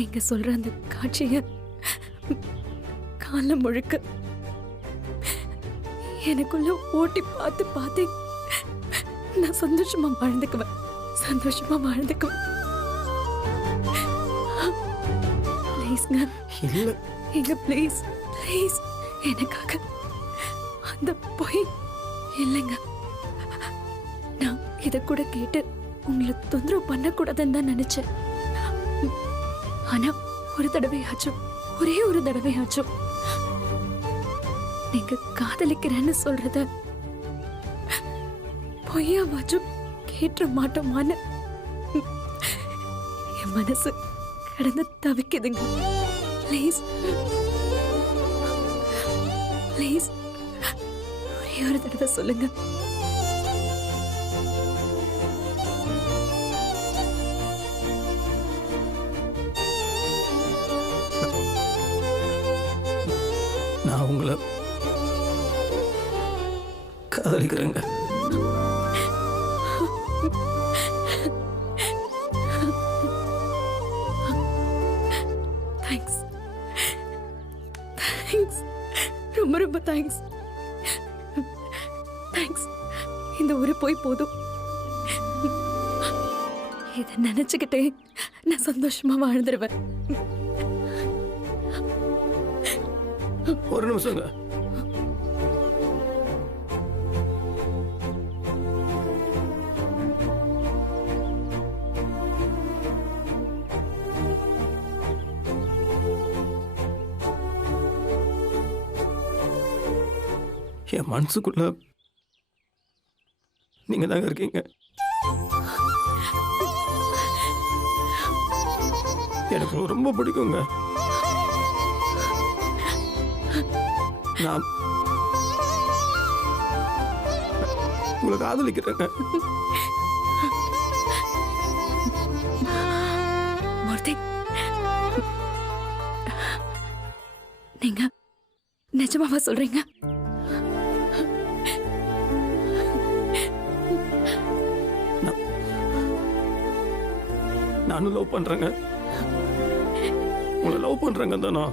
நீங்க சொல்ற அந்த காட்சிய காலம் முழுக்க எனக்குள்ள ஓட்டி பார்த்து பார்த்து நான் சந்தோஷமா வாழ்ந்துக்குவேன். ப்ளீஸ்ங்க. இல்ல எங்க ப்ளீஸ் ப்ளீஸ் எனக்காக அந்த பொய் இல்லைங்க. நான் இத கூட கேட்டு உங்களை தொந்தரவு பண்ணக்கூடாதுன்னு தான் நினைச்சேன். ஆனா ஒரே ஒரு தடவையாச்சும் நீங்க காதலிக்கிறேன்னு சொல்றத பொய்யாவாச்சும் கேட்ட மாட்டோமான்னு என் மனசு கடந்து தவிக்குதுங்க. ப்ளீஸ் ப்ளீஸ் ஒரே ஒரு தடவை சொல்லுங்க. நான் உங்களை காதலிக்கிறேங்க. தேங்க்ஸ் தேங்க்ஸ் ரொம்ப ரொம்ப தேங்க்ஸ் தேங்க்ஸ். இந்த ஒரு பொய் போதும். இதை நினைச்சுக்கிட்டே நான் சந்தோஷமா வாழ்ந்துருவேன். ஒரு நிமிஷங்க. என் மனசுக்குள்ள நீங்க தாங்க இருக்கீங்க. எனக்கு ரொம்ப பிடிக்குங்க. நான் உங்களை காதலிக்கிறேங்க. மூர்த்தி, நீங்க நிஜமாவா சொல்றீங்க? நானும் லவ் பண்றேங்க. உங்களை லவ் பண்றேங்க தானா?